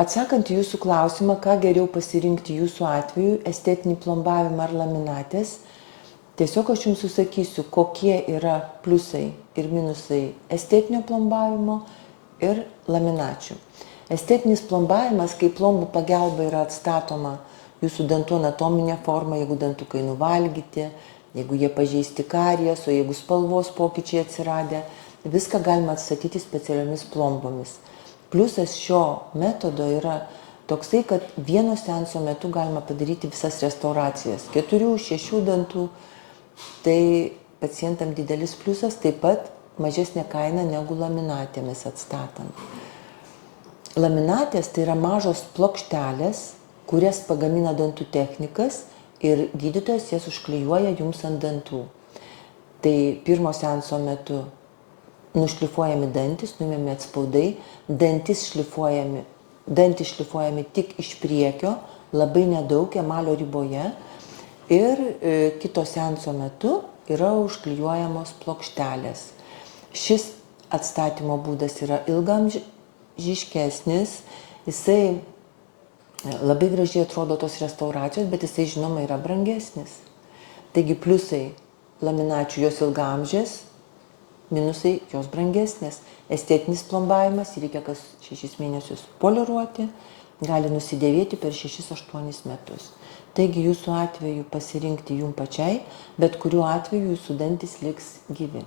Atsakant į jūsų klausimą, ką geriau pasirinkti jūsų atveju, estetinį plombavimą ar laminatės, tiesiog aš jums susakysiu, kokie yra pliusai ir minusai estetinio plombavimo ir laminačių. Estetinis plombavimas, kai plombų pagalba yra atstatoma jūsų dantų anatominė forma, jeigu dantukai nuvalgyti, jeigu jie pažeisti karies, o jeigu spalvos pokyčiai atsiradę, viską galima atstatyti specialiomis plombomis. Pliusas šio metodo yra toksai, kad vieno seanso metu galima padaryti visas restauracijas. 4-6 dantų, tai pacientam didelis pliusas, taip pat mažesnė kaina negu laminatėmis atstatant. Laminatės tai yra mažos plokštelės, kurias pagamina dantų technikas ir gydytojas jas užklijuoja jums ant dantų. Tai pirmo seanso metu nušlifuojami dantis, nuimami atspaudai, dantys šlifuojami tik iš priekio, labai nedaug, emalio riboje, ir kito seanso metu yra užklijuojamos plokštelės. Šis atstatymo būdas yra ilgaamžiškesnis, jisai labai gražiai atrodo tos restauracijos, bet jisai žinoma yra brangesnis. Taigi pliusai laminačių jos ilgaamžės, minusai jos brangesnės. Estetinis plombavimas reikia kas 6 mėnesius poliruoti, gali nusidėvėti per 6-8 metus. Taigi jūsų atveju pasirinkti jum pačiai, bet kuriuo atveju jūsų dantis liks gyvi.